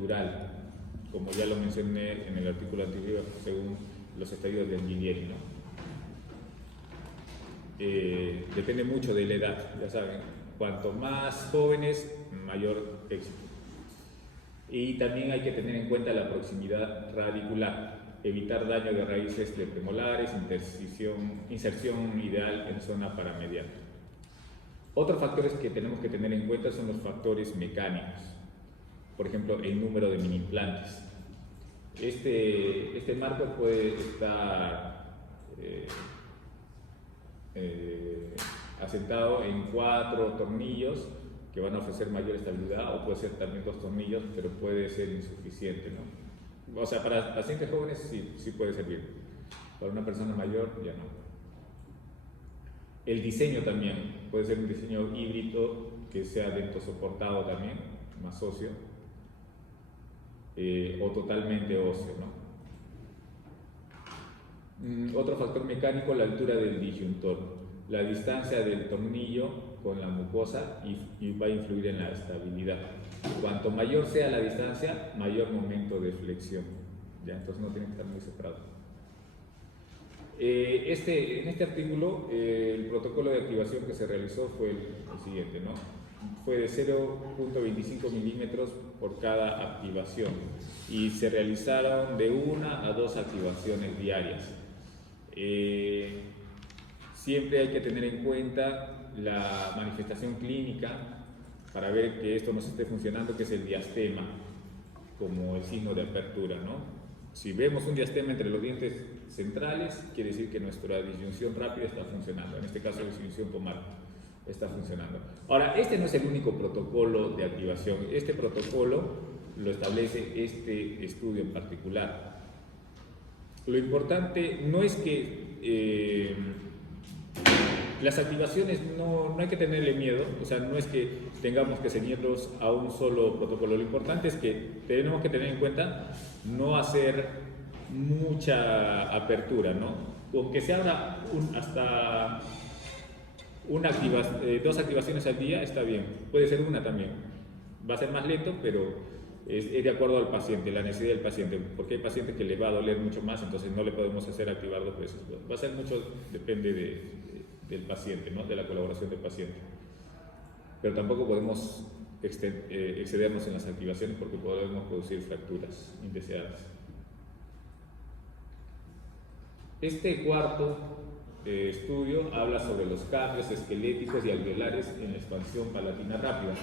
sutural, como ya lo mencioné en el artículo anterior, según los estadios de Guillieri, ¿no? Depende mucho de la edad, ya saben, cuanto más jóvenes, mayor éxito. Y también hay que tener en cuenta la proximidad radicular, evitar daño de raíces de premolares, inserción ideal en zona paramedial. Otros factores que tenemos que tener en cuenta son los factores mecánicos, por ejemplo, el número de mini implantes. Este marco puede estar asentado en 4 tornillos que van a ofrecer mayor estabilidad, o puede ser también 2 tornillos, pero puede ser insuficiente, ¿no? O sea, para pacientes jóvenes sí puede servir, para una persona mayor ya no. El diseño también puede ser un diseño híbrido que sea dentro soportado también, más óseo, o totalmente óseo, ¿no? Otro factor mecánico, la altura del disyuntor, la distancia del tornillo con la mucosa y va a influir en la estabilidad. Cuanto mayor sea la distancia, mayor momento de flexión, ¿ya? Entonces no tiene que estar muy separado. En este artículo, el protocolo de activación que se realizó fue el siguiente, ¿no? Fue de 0.25 milímetros por cada activación y se realizaron de 1 a 2 activaciones diarias. Siempre hay que tener en cuenta la manifestación clínica para ver que esto nos esté funcionando, que es el diastema, como el signo de apertura, ¿no? Si vemos un diastema entre los dientes centrales, quiere decir que nuestra disyunción rápida está funcionando, en este caso la disyunción pomal está funcionando. Ahora, este no es el único protocolo de activación, este protocolo lo establece este estudio en particular. Lo importante no es que las activaciones no hay que tenerle miedo, o sea, no es que tengamos que ceñirlos a un solo protocolo. Lo importante es que tenemos que tener en cuenta no hacer mucha apertura, ¿no? Aunque se haga hasta 2 activaciones al día, está bien. Puede ser una también. Va a ser más lento, pero es de acuerdo al paciente, la necesidad del paciente, porque hay pacientes que le va a doler mucho más, entonces no le podemos hacer activar 2 veces. Va a ser mucho, depende del paciente, ¿no? De la colaboración del paciente. Pero tampoco podemos excedernos en las activaciones porque podemos producir fracturas indeseadas. Este cuarto estudio habla sobre los cambios esqueléticos y alveolares en la expansión palatina rápida.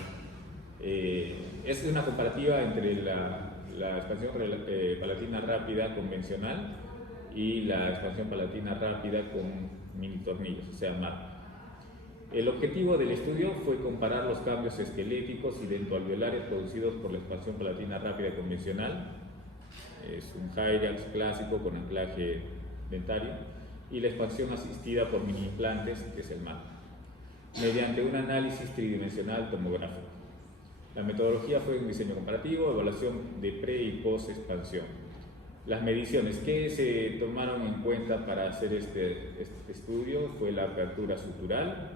Es una comparativa entre la expansión palatina rápida convencional y la expansión palatina rápida con mini tornillos, o sea, MAT. El objetivo del estudio fue comparar los cambios esqueléticos y dentoalveolares producidos por la expansión palatina rápida convencional, es un Hyrax clásico con anclaje dentario, y la expansión asistida por mini implantes, que es el MAT, mediante un análisis tridimensional tomográfico. La metodología fue un diseño comparativo, evaluación de pre y post expansión. Las mediciones que se tomaron en cuenta para hacer este estudio fue la apertura sutural,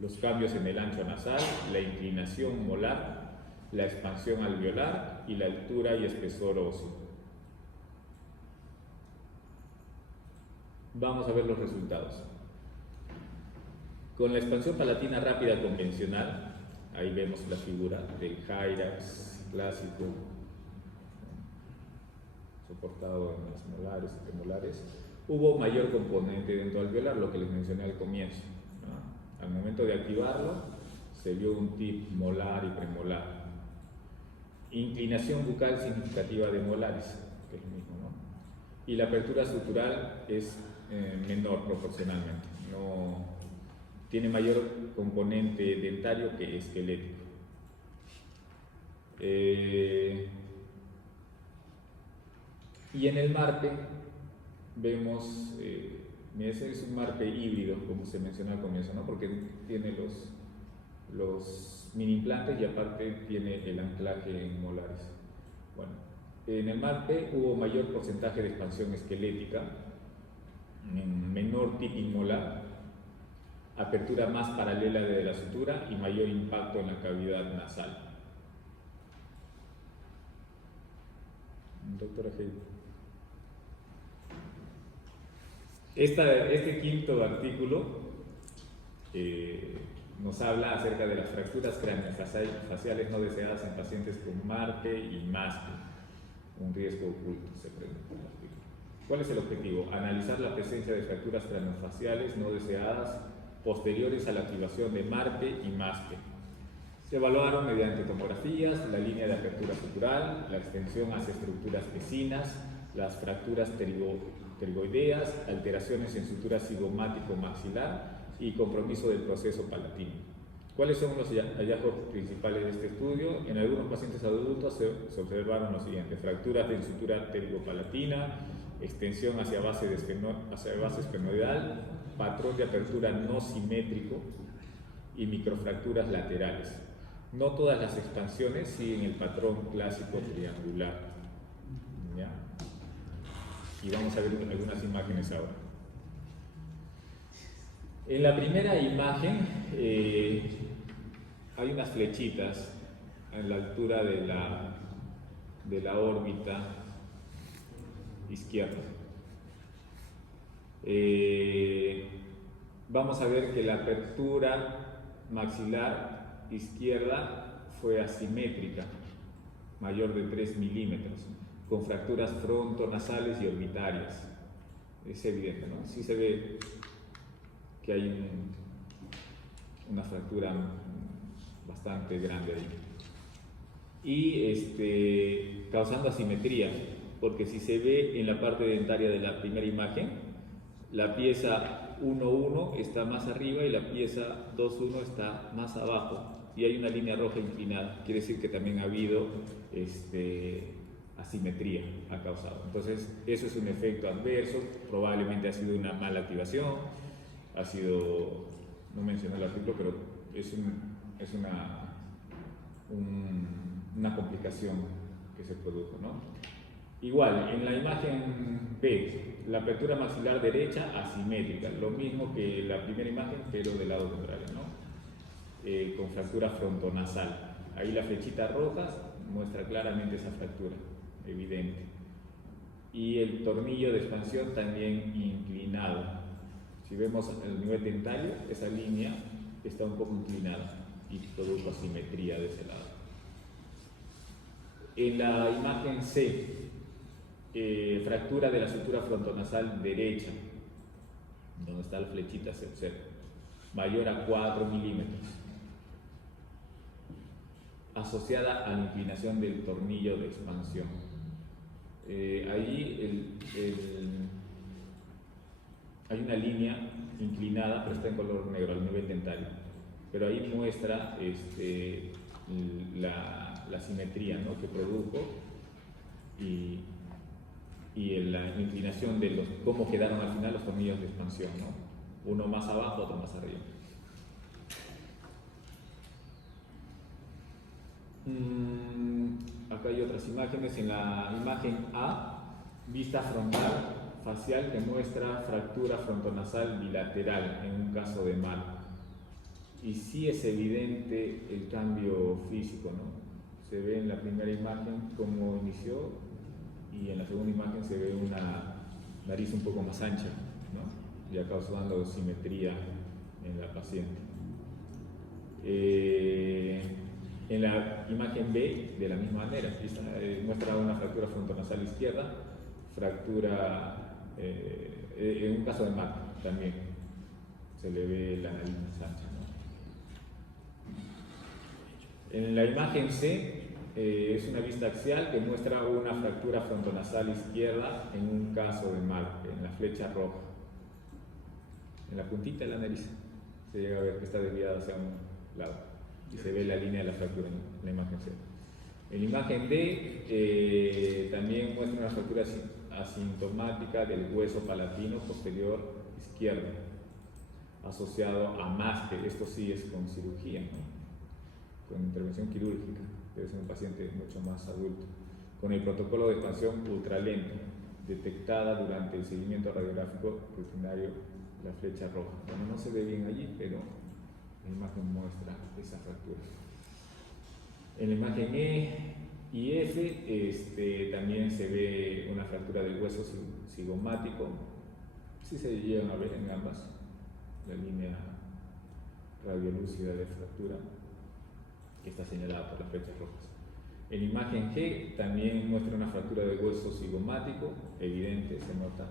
los cambios en el ancho nasal, la inclinación molar, la expansión alveolar y la altura y espesor óseo. Vamos a ver los resultados. Con la expansión palatina rápida convencional, ahí vemos la figura del Hyrax clásico, soportado en las molares y premolares, hubo mayor componente dentoalveolar, lo que les mencioné al comienzo, ¿no? Al momento de activarlo, se vio un tip molar y premolar. Inclinación bucal significativa de molares, que es lo mismo, ¿no? Y la apertura sutural es menor proporcionalmente, no tiene mayor componente dentario que esquelético. Y en el MARPE vemos, ese es un MARPE híbrido, como se menciona al comienzo, ¿no? Porque tiene los mini implantes y aparte tiene el anclaje en molares. Bueno, en el MARPE hubo mayor porcentaje de expansión esquelética, menor tipping molar, apertura más paralela de la sutura y mayor impacto en la cavidad nasal. doctora Heidi. Este quinto artículo nos habla acerca de las fracturas craneofaciales no deseadas en pacientes con MARPE y MASPE, un riesgo oculto, se pregunta el artículo. ¿Cuál es el objetivo? Analizar la presencia de fracturas craneofaciales no deseadas posteriores a la activación de MARPE y MASPE. Se evaluaron mediante tomografías la línea de apertura sutural, la extensión hacia estructuras vecinas, las fracturas pterigoideas, alteraciones en sutura cigomático-maxilar y compromiso del proceso palatino. ¿Cuáles son los hallazgos principales de este estudio? En algunos pacientes adultos se observaron lo siguiente: fracturas de sutura pterigopalatina, extensión hacia base esfenoidal, patrón de apertura no simétrico y microfracturas laterales. No todas las expansiones siguen el patrón clásico triangular. ¿Ya? Y vamos a ver algunas imágenes ahora. En la primera imagen hay unas flechitas en la altura de la órbita izquierda. Vamos a ver que la apertura maxilar izquierda fue asimétrica, mayor de 3 milímetros, con fracturas frontonasales y orbitarias. Es evidente, ¿no? Sí se ve que hay una fractura bastante grande ahí. Y causando asimetría, porque si se ve en la parte dentaria de la primera imagen, la pieza 1,1 está más arriba y la pieza 2,1 está más abajo, y hay una línea roja inclinada. Quiere decir que también ha habido asimetría, ha causado. Entonces, eso es un efecto adverso, probablemente ha sido una mala activación, ha sido, no mencioné el artículo, pero es una complicación que se produjo, ¿no? Igual, en la imagen B, la apertura maxilar derecha asimétrica, lo mismo que la primera imagen, pero del lado contrario, ¿no? Con fractura frontonasal. Ahí la flechita roja muestra claramente esa fractura, evidente. Y el tornillo de expansión también inclinado. Si vemos el nivel dentario, esa línea está un poco inclinada y produjo asimetría de ese lado. En la imagen C, fractura de la sutura frontonasal derecha, donde está la flechita, se observa, mayor a 4 milímetros, asociada a la inclinación del tornillo de expansión. Ahí hay una línea inclinada, pero está en color negro al nivel dentario, pero ahí muestra la simetría, ¿no?, que produjo y la inclinación de cómo quedaron al final los tornillos de expansión, ¿no? Uno más abajo, otro más arriba. Acá hay otras imágenes. En la imagen A, vista frontal facial que muestra fractura frontonasal bilateral en un caso de MARPE. Y sí es evidente el cambio físico, ¿no? Se ve en la primera imagen cómo inició, y en la segunda imagen se ve una nariz un poco más ancha, ¿no?, ya causando simetría en la paciente. En la imagen B, de la misma manera, muestra una fractura frontonasal izquierda, fractura en un caso de MARPE también se le ve la nariz más ancha, ¿no? En la imagen C, es una vista axial que muestra una fractura frontonasal izquierda en un caso de MARPE, en la flecha roja, en la puntita de la nariz se llega a ver que está desviada hacia un lado y se ve la línea de la fractura en la imagen C. En la imagen D también muestra una fractura asintomática del hueso palatino posterior izquierdo asociado a MASPE. Esto sí es con cirugía, ¿no?, con intervención quirúrgica. Debe ser un paciente mucho más adulto, con el protocolo de expansión ultralento, detectada durante el seguimiento radiográfico rutinario, la flecha roja. Bueno, no se ve bien allí, pero la imagen muestra esa fractura. En la imagen E, Y F, también se ve una fractura del hueso cigomático. Sí se llegan a ver en ambas, la línea radiolúcida de fractura, que está señalada por las flechas rojas. En imagen G también muestra una fractura del hueso cigomático, evidente, se nota.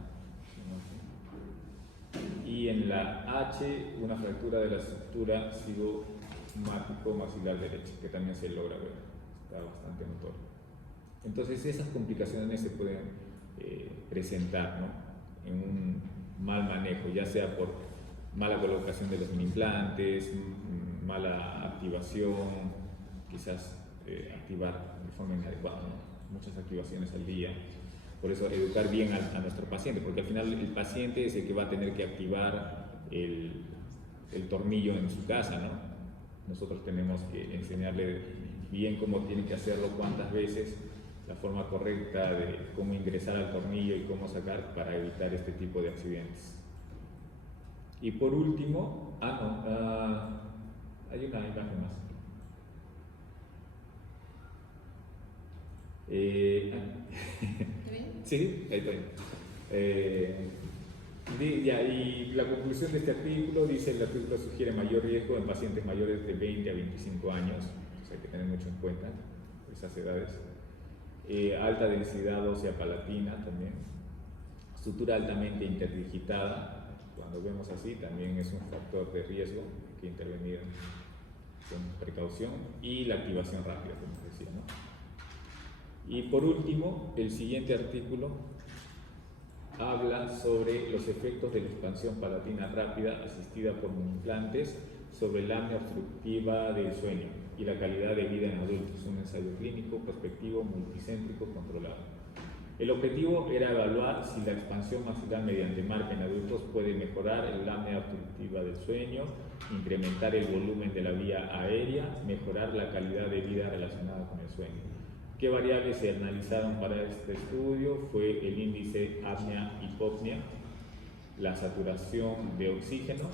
Y en la H, una fractura de la estructura cigomático-maxilar derecha, que también se logra ver, está bastante notorio. Entonces esas complicaciones se pueden presentar, ¿no?, en un mal manejo, ya sea por mala colocación de los implantes, mala activación, quizás activar de forma inadecuada, ¿no?, muchas activaciones al día. Por eso educar bien a nuestro paciente, porque al final el paciente es el que va a tener que activar el tornillo en su casa, ¿no? Nosotros tenemos que enseñarle bien cómo tiene que hacerlo, cuántas veces, la forma correcta de cómo ingresar al tornillo y cómo sacar para evitar este tipo de accidentes. Y por último, hay una imagen más. Sí, ahí estoy. Y la conclusión de este artículo dice: el artículo sugiere mayor riesgo en pacientes mayores de 20 a 25 años, o sea, hay que tener mucho en cuenta esas edades. Alta densidad ósea palatina también, sutura altamente interdigitada, cuando vemos así también es un factor de riesgo, hay que intervenir con precaución, y la activación rápida, como decía, ¿no? Y por último, el siguiente artículo habla sobre los efectos de la expansión palatina rápida asistida por implantes sobre la apnea obstructiva del sueño y la calidad de vida en adultos, un ensayo clínico, prospectivo, multicéntrico, controlado. El objetivo era evaluar si la expansión maxilar mediante marca en adultos puede mejorar el apnea obstructiva del sueño, incrementar el volumen de la vía aérea, mejorar la calidad de vida relacionada con el sueño. ¿Qué variables se analizaron para este estudio? Fue el índice apnea-hipopnea, la saturación de oxígeno,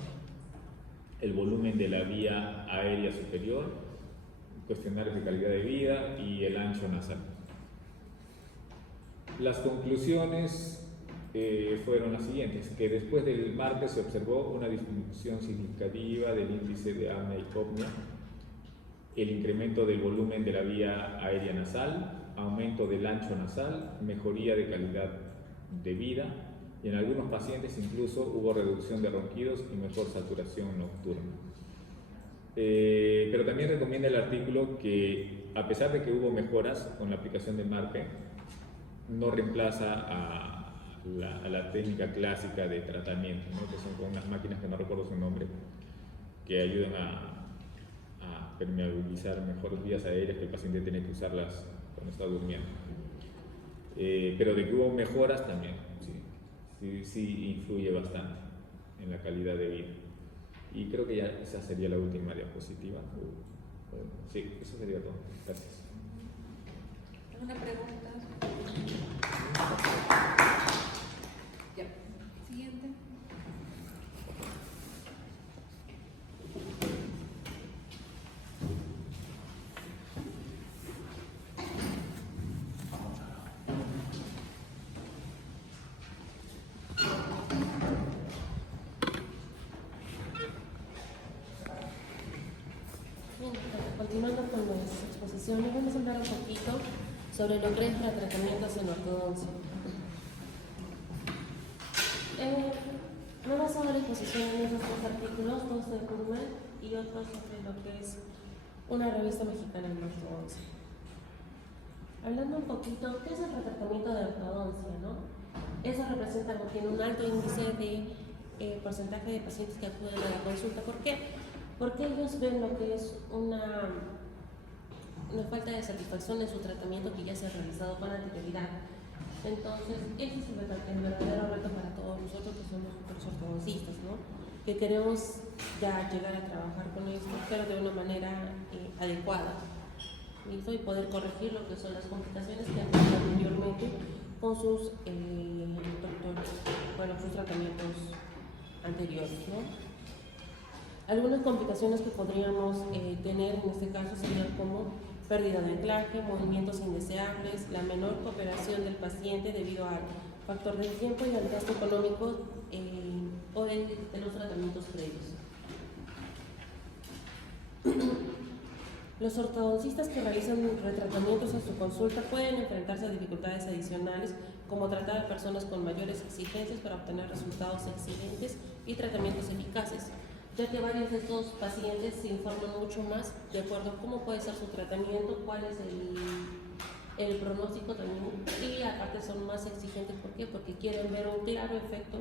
el volumen de la vía aérea superior, cuestionarios de calidad de vida y el ancho nasal. Las conclusiones fueron las siguientes: que después del martes se observó una disminución significativa del índice de apnea-hipopnea, el incremento del volumen de la vía aérea nasal, aumento del ancho nasal, mejoría de calidad de vida, y en algunos pacientes incluso hubo reducción de ronquidos y mejor saturación nocturna. Pero también recomienda el artículo que, a pesar de que hubo mejoras con la aplicación de MARPE, no reemplaza a la técnica clásica de tratamiento, ¿no?, que son con unas máquinas que no recuerdo su nombre, que ayudan a permeabilizar mejor las vías aéreas, que el paciente tiene que usarlas cuando está durmiendo. Pero de que hubo mejoras también, sí influye bastante en la calidad de vida. Y creo que ya esa sería la última diapositiva. Sí, eso sería todo. Gracias. ¿Alguna pregunta? Ya. Siguiente. Continuando con las exposiciones, vamos a hablar un poquito sobre lo que es para tratamientos en ortodoncia. Me he basado la exposición en esos dos artículos, dos de Goodman y otro sobre lo que es una revista mexicana en ortodoncia. Hablando un poquito, ¿qué es el tratamiento de ortodoncia, no? Eso representa que tiene un alto índice de porcentaje de pacientes que acuden a la consulta. ¿Por qué? Porque ellos ven lo que es una falta de satisfacción en su tratamiento que ya se ha realizado con anterioridad. Entonces, ese es el verdadero reto para todos nosotros que somos los ortodoncistas, ¿no? Que queremos ya llegar a trabajar con esto, pero de una manera adecuada, ¿listo? Y poder corregir lo que son las complicaciones que han tenido anteriormente con sus tratamientos anteriores, ¿no? Algunas complicaciones que podríamos tener en este caso serían como pérdida de anclaje, movimientos indeseables, la menor cooperación del paciente debido al factor del tiempo y al gasto económico o de los tratamientos previos. Los ortodoncistas que realizan retratamientos en su consulta pueden enfrentarse a dificultades adicionales, como tratar a personas con mayores exigencias para obtener resultados excelentes y tratamientos eficaces, ya que varios de estos pacientes se informan mucho más de acuerdo a cómo puede ser su tratamiento, cuál es el pronóstico también, y aparte son más exigentes. ¿Por qué? Porque quieren ver un claro efecto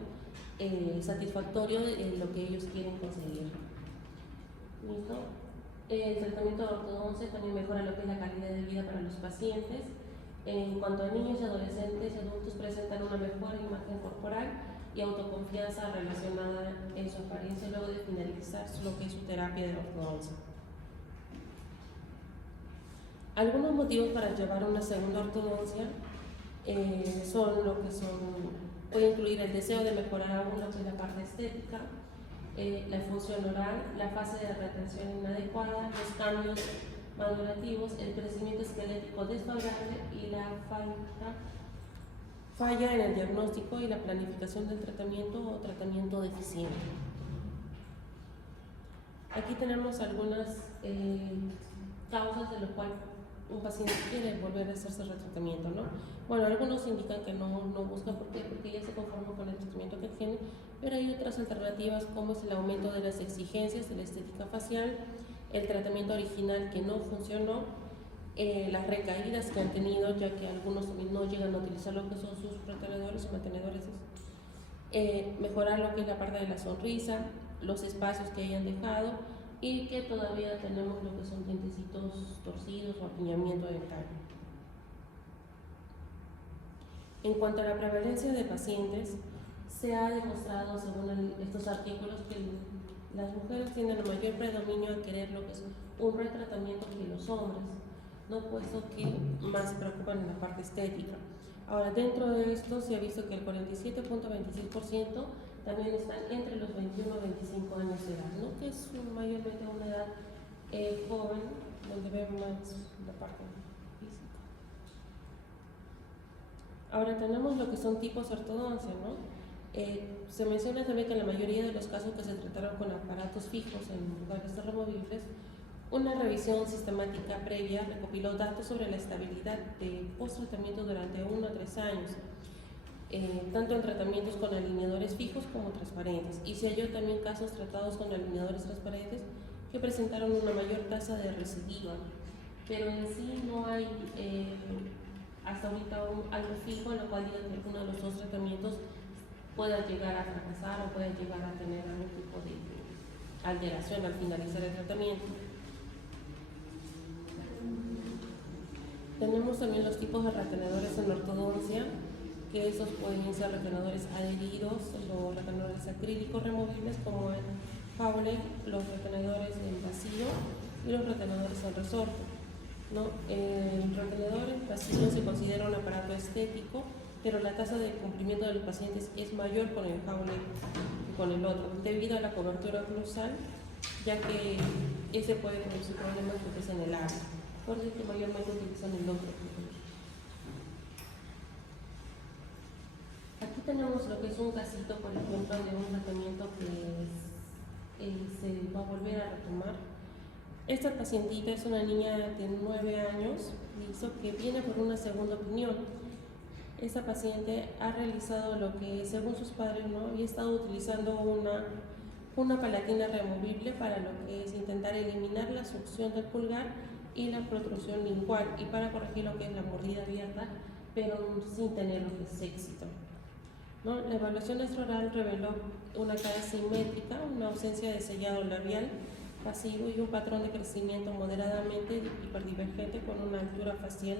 satisfactorio de lo que ellos quieren conseguir. ¿Listo? El tratamiento de ortodoncia también mejora lo que es la calidad de vida para los pacientes. En cuanto a niños y adolescentes y adultos, presentan una mejor imagen corporal y autoconfianza relacionada en su apariencia luego de finalizar lo que es su terapia de ortodoncia. Algunos motivos para llevar una segunda ortodoncia puede incluir el deseo de mejorar aún lo que es la parte estética, la función oral, la fase de retención inadecuada, los cambios madurativos, el crecimiento esquelético desfavorable y la falla en el diagnóstico y la planificación del tratamiento o tratamiento deficiente. Aquí tenemos algunas causas de lo cual un paciente quiere volver a hacerse retratamiento, ¿no? Bueno, algunos indican que no buscan. ¿Por qué? Porque ya se conforman con el tratamiento que tienen, pero hay otras alternativas, como es el aumento de las exigencias de la estética facial, el tratamiento original que no funcionó, las recaídas que han tenido, ya que algunos también no llegan a utilizar lo que son sus retenedores o mantenedores, mejorar lo que es la parte de la sonrisa, los espacios que hayan dejado y que todavía tenemos lo que son dientecitos torcidos o apiñamiento dental. En cuanto a la prevalencia de pacientes, se ha demostrado, según estos artículos, que las mujeres tienen el mayor predominio a querer lo que es un retratamiento que los hombres, no, puesto que más se preocupan en la parte estética. Ahora, dentro de esto se ha visto que el 47.26% también están entre los 21 a 25 años de edad, ¿no? Que es mayormente una edad joven, donde vemos más la parte física. Ahora tenemos lo que son tipos de ortodoncia, ¿no? Se menciona también que en la mayoría de los casos que se trataron con aparatos fijos en lugares de removibles, una revisión sistemática previa recopiló datos sobre la estabilidad de post-tratamiento durante 1 a 3 años, tanto en tratamientos con alineadores fijos como transparentes, y se halló también casos tratados con alineadores transparentes que presentaron una mayor tasa de recidiva, pero en sí no hay hasta ahorita algo fijo en lo cual diga que alguno de los dos tratamientos pueda llegar a fracasar o pueda llegar a tener algún tipo de alteración al finalizar el tratamiento. Tenemos también los tipos de retenedores en ortodoncia, que esos pueden ser retenedores adheridos, los retenedores acrílicos removibles como el Howley, los retenedores en vacío y los retenedores en resorte, ¿no? El retenedor en vacío se considera un aparato estético, pero la tasa de cumplimiento de los pacientes es mayor con el Howley que con el otro, debido a la cobertura oclusal, ya que ese puede producir problemas en el área. Por eso que mayormente utilizan el otro. Aquí tenemos lo que es un casito, por ejemplo, de un tratamiento que se va a volver a retomar. Esta pacientita es una niña de 9 años, que viene por una segunda opinión. Esta paciente ha realizado lo que, según sus padres, ¿no?, había estado utilizando una palatina removible para lo que es intentar eliminar la succión del pulgar y la protrusión lingual, y para corregir lo que es la mordida abierta, pero sin tener lo que es éxito, ¿no? La evaluación extraoral reveló una cara simétrica, una ausencia de sellado labial pasivo y un patrón de crecimiento moderadamente hiperdivergente con una altura facial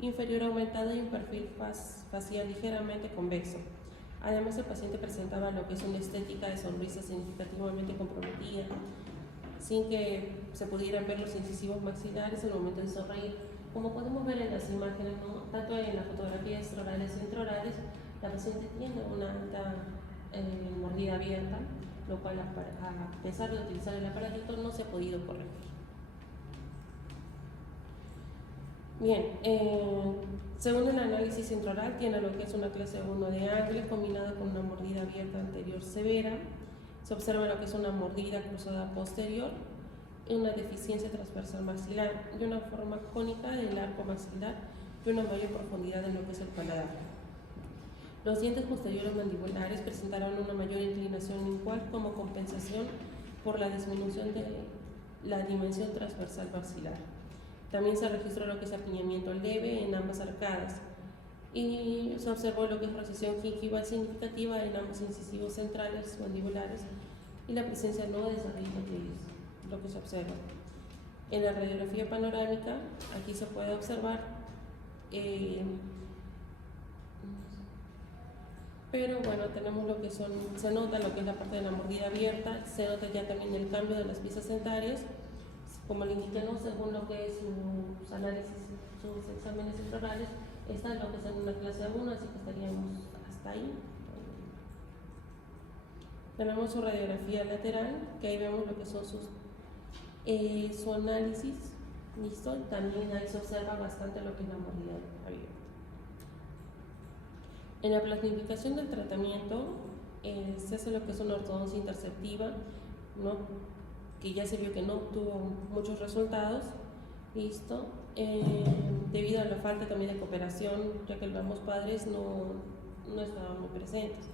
inferior aumentada y un perfil facial ligeramente convexo. Además, el paciente presentaba lo que es una estética de sonrisa significativamente comprometida, sin que se pudieran ver los incisivos maxilares en el momento de sonreír. Como podemos ver en las imágenes, ¿no?, tanto en las fotografías extraorales e intraorales, la paciente tiene una alta mordida abierta, lo cual a pesar de utilizar el aparatito no se ha podido corregir. Bien, según el análisis intraoral, tiene lo que es una clase 1 de angle combinada con una mordida abierta anterior severa. Se observa lo que es una mordida cruzada posterior, una deficiencia transversal maxilar y una forma cónica del arco maxilar y una mayor profundidad en lo que es el paladar. Los dientes posteriores mandibulares presentaron una mayor inclinación lingual como compensación por la disminución de la dimensión transversal maxilar. También se registró lo que es apiñamiento leve en ambas arcadas y se observó lo que es recesión gingival significativa en ambos incisivos centrales mandibulares y la presencia no de desarrollo, que es lo que se observa. En la radiografía panorámica, aquí se puede observar, pero bueno, tenemos lo que son, se nota lo que es la parte de la mordida abierta, se nota ya también el cambio de las piezas dentarias, como le indiqué, ¿no? Según lo que es sus análisis, sus exámenes intraorales, está lo que es en una clase 1, así que estaríamos hasta ahí. Tenemos su radiografía lateral, que ahí vemos lo que son su análisis, listo, también ahí se observa bastante lo que es la mordida abierta. En la planificación del tratamiento se hace lo que es una ortodoncia interceptiva, ¿no? Que ya se vio que no tuvo muchos resultados, listo, debido a la falta también de cooperación, ya que ambos padres no estaban muy presentes.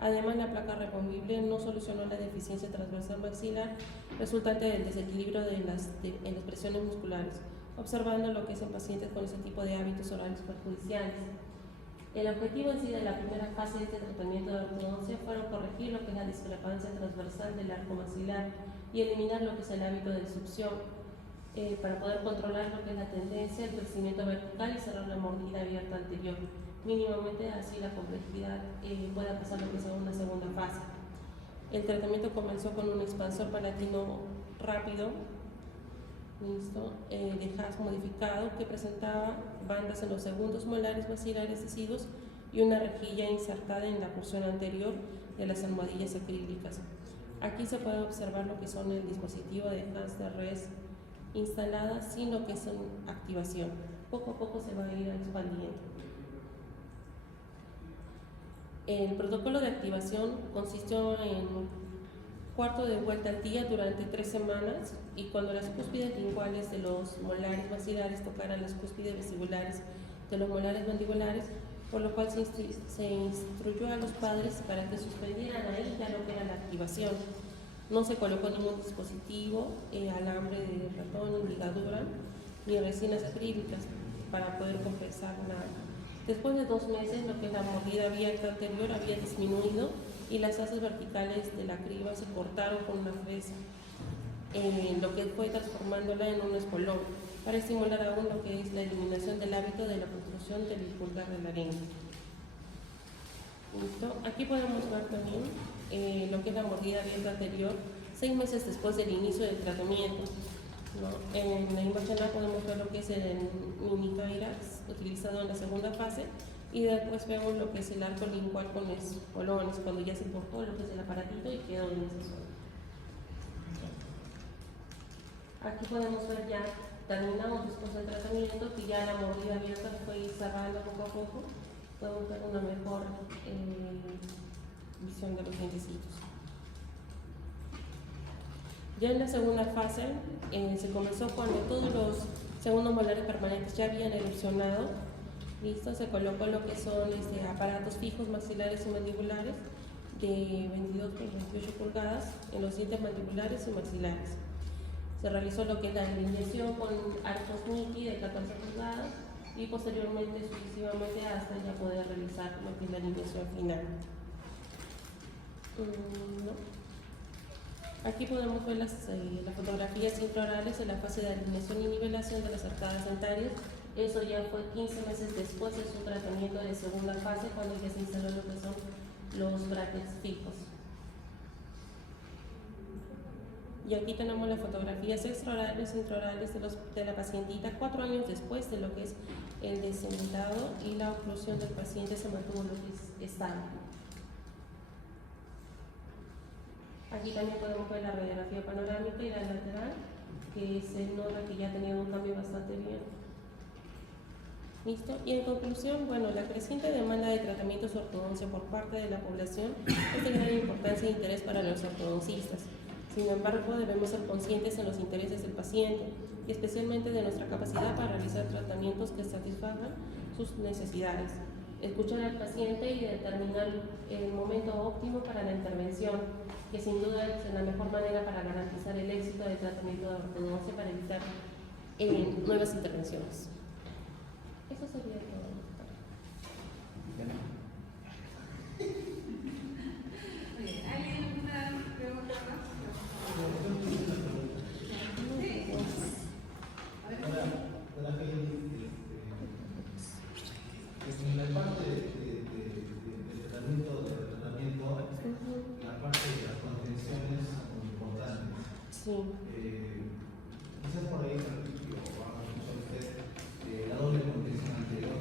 Además, la placa removible no solucionó la deficiencia transversal maxilar resultante del desequilibrio en las presiones musculares, observando lo que es en pacientes con ese tipo de hábitos orales perjudiciales. El objetivo en sí de la primera fase de este tratamiento de ortodoncia fueron corregir lo que es la discrepancia transversal del arco maxilar y eliminar lo que es el hábito de succión para poder controlar lo que es la tendencia, el crecimiento vertical y cerrar la mordida abierta anterior. Mínimamente así la complejidad pueda pasar lo que sea una segunda fase. El tratamiento comenzó con un expansor palatino rápido, listo, de Haas modificado que presentaba bandas en los segundos molares maxilares decidos y una rejilla insertada en la porción anterior de las almohadillas acrílicas. Aquí se puede observar lo que son el dispositivo de Haas de res instalada sin lo que es en activación. Poco a poco se va a ir expandiendo. El protocolo de activación consistió en cuarto de vuelta al día durante 3 semanas y cuando las cúspides linguales de los molares maxilares tocaran las cúspides vestibulares de los molares mandibulares, por lo cual se instruyó a los padres para que suspendieran ahí ya lo que era la activación. No se colocó ningún dispositivo, alambre de ratón, ni ligadura, ni resinas acrílicas para poder compensar nada. Después de 2 meses, lo que es la mordida abierta anterior había disminuido y las asas verticales de la criba se cortaron con una fresa, lo que fue transformándola en un espolón para estimular aún lo que es la eliminación del hábito de la construcción del pulgar de la lengua. ¿Listo? Aquí podemos ver también lo que es la mordida abierta anterior 6 meses después del inicio del tratamiento, ¿no? En la imagen podemos ver lo que es el mini-Kyrax utilizado en la segunda fase y después vemos lo que es el arco lingual con espolones cuando ya se cortó lo que es el aparatito y quedó en esa zona. Aquí podemos ver ya, terminamos después del tratamiento, que ya la mordida abierta fue cerrando poco a poco. Podemos ver una mejor visión de los dientecitos. Ya en la segunda fase se comenzó cuando todos los segundos molares permanentes ya habían erupcionado. Listo, se colocó lo que son aparatos fijos maxilares y mandibulares de 22 por 28 pulgadas en los dientes mandibulares y maxilares. Se realizó lo que es la alineación con arcos Mickey de 14 pulgadas y posteriormente, sucesivamente, hasta ya poder realizar lo que es la alineación final. Aquí podemos ver las fotografías intraorales en la fase de alineación y nivelación de las arcadas dentarias. Eso ya fue 15 meses después de su tratamiento de segunda fase, cuando ya se instaló lo que son los brackets fijos. Y aquí tenemos las fotografías extraorales e intraorales de la pacientita 4 años después de lo que es el descementado y la oclusión del paciente se mantuvo lo que es estable. Aquí también podemos ver la radiografía panorámica y la lateral, que se nota que ya ha tenido un cambio bastante bien. ¿Listo? Y en conclusión, bueno, la creciente demanda de tratamientos de ortodoncia por parte de la población es de gran importancia e interés para los ortodoncistas. Sin embargo, debemos ser conscientes en los intereses del paciente y especialmente de nuestra capacidad para realizar tratamientos que satisfagan sus necesidades. Escuchar al paciente y determinar el momento óptimo para la intervención, que sin duda es la mejor manera para garantizar el éxito del tratamiento de ortodoncia para evitar nuevas intervenciones. Eso sería todo. Oye, ¿hay alguna pregunta más? Sí. A ver. En la parte del tratamiento, la parte de las contenciones son importantes. Sí. Quizás por ahí, vamos a escuchar usted la doble contención anterior.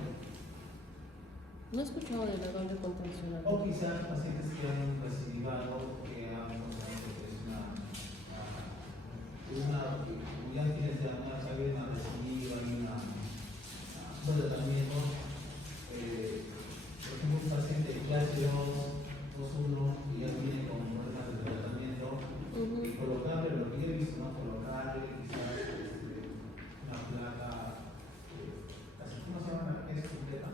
No he escuchado de la doble contención. O quizás pacientes que han recidivado, que han ya tienes una cadena recidiva y un tratamiento. Por ejemplo, un paciente que ya llegó 2-1 y ya viene con problemas de tratamiento, y colocarle lo que yo he visto, ¿no? Colocarle quizás una placa, ¿cómo se llama? ¿Es completa?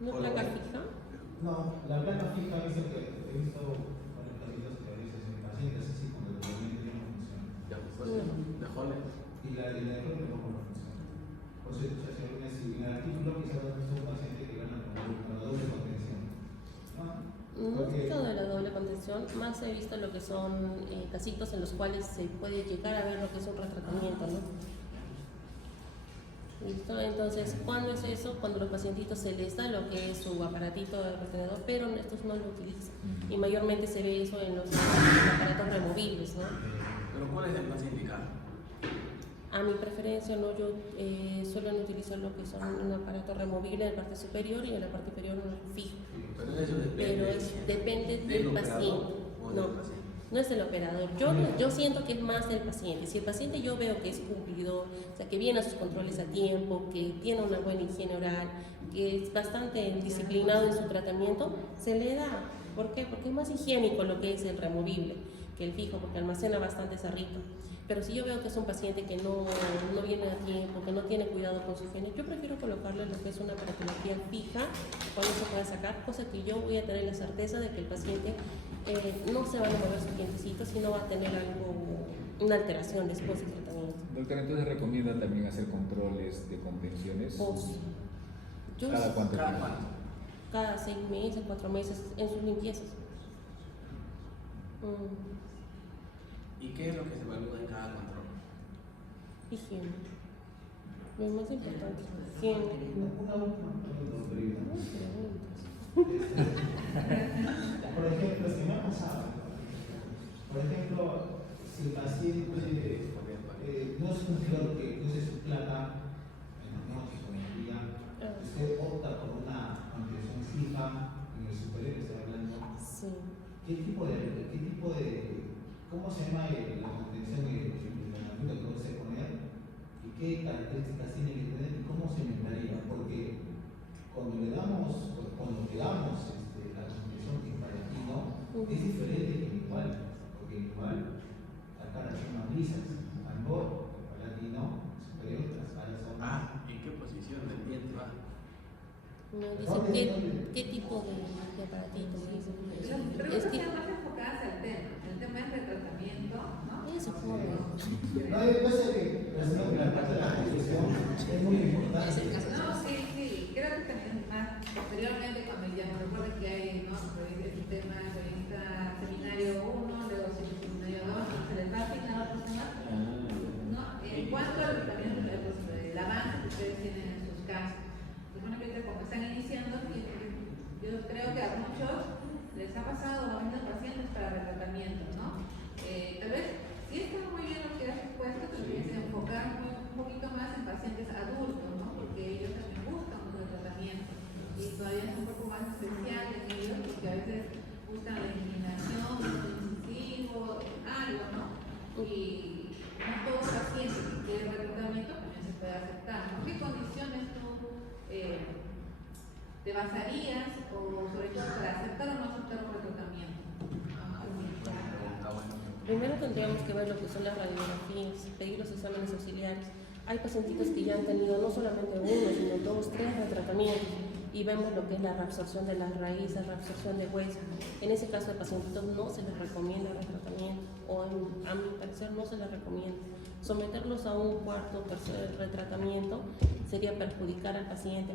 ¿Una placa fija? No, la placa fija es el que he visto varios casos que a veces en pacientes así cuando el tratamiento ya no funciona. Ya, pues, mejor. Y la de mejor no funciona. Por eso, en el artículo quizás has visto un paciente que gana con la doble contención. No he visto de la doble contención, más he visto lo que son casitos en los cuales se puede llegar a ver lo que es un retratamiento, ¿no? ¿Listo? Entonces, ¿cuándo es eso? Cuando a los pacientitos se les da lo que es su aparatito de retenedor, pero estos no lo utilizan. Y mayormente se ve eso en los aparatos removibles, ¿no? Pero ¿cuál es el más indicado? A mi preferencia, no, yo suelo utilizar lo que son un aparato removible en la parte superior y en la parte inferior un fijo. Pero eso depende, depende del paciente. No es del operador. Yo siento que es más del paciente. Si el paciente yo veo que es cumplidor, o sea, que viene a sus controles a tiempo, que tiene una buena higiene oral, que es bastante disciplinado en su tratamiento, se le da. ¿Por qué? Porque es más higiénico lo que es el removible que el fijo, porque almacena bastante sarrito. Pero si yo veo que es un paciente que no viene a tiempo, que no tiene cuidado con su higiene, yo prefiero colocarle lo que es una aparatología fija, cuando se pueda sacar, cosa que yo voy a tener la certeza de que el paciente no se van a mover sus dientecitos, sino va a tener una alteración después del tratamiento. Doctora, entonces recomienda también hacer controles de contenciones. ¿Cada cuánto tiempo? Cada 6 meses, 4 meses en sus limpiezas. ¿Y qué es lo que se evalúa en cada control? Higiene. Lo más importante, higiene. Por ejemplo, si me ha pasado, por ejemplo, si el paciente no es cumplidor que use su placa en la noche o en el día, usted opta por una contención fija en el superior que está hablando. Sí. ¿Cómo se llama la contención y el tratamiento que usted poner? ¿Y qué características tiene que tener y cómo se inventaría? Porque cuando le damos la contención que para aquí no, es diferente que igual, porque igual la cara son más lisas, al borde, para aquí no, superior, las caras son más. ¿En qué posición del diente va? No, dice qué tipo de aparatito. Las preguntas están más enfocadas al tema. El tema es de tratamiento, ¿no? Eso fue. No, yo sé que la parte de la contención es muy importante. No, sí, creo que también más posteriormente cuando ya me recuerdo que hay, ¿no? El tema revista seminario 1, luego seminario 2, se les va asignando otros temas, ¿no? En cuanto al tratamiento del avance que ustedes tienen en sus casos, supone que ahorita como están iniciando, yo creo que a muchos les ha pasado los mismos pacientes para retratamiento, ¿no? Tal vez sí está muy bien lo que has expuesto, pero tienes que enfocar un poquito más en pacientes adultos, ¿no? Porque ellos también buscan un tratamiento y todavía es un poco más especial en ellos porque a veces buscan la eliminación, un incisivo, algo, ¿no? Y no todo paciente que quiere retratamiento también se puede aceptar, ¿no? ¿En qué condiciones tú te basarías o sobre todo para aceptar o no aceptar un retratamiento? Primero tendríamos que ver lo que son las radiografías, pedir los exámenes auxiliares. Hay pacientitos que ya han tenido no solamente uno, sino 2, 3 retratamientos y vemos lo que es la reabsorción de las raíces, reabsorción de hueso. En ese caso de pacientitos no se les recomienda el retratamiento o a mi parecer no se les recomienda. Someterlos a un cuarto o tercer retratamiento sería perjudicar al paciente.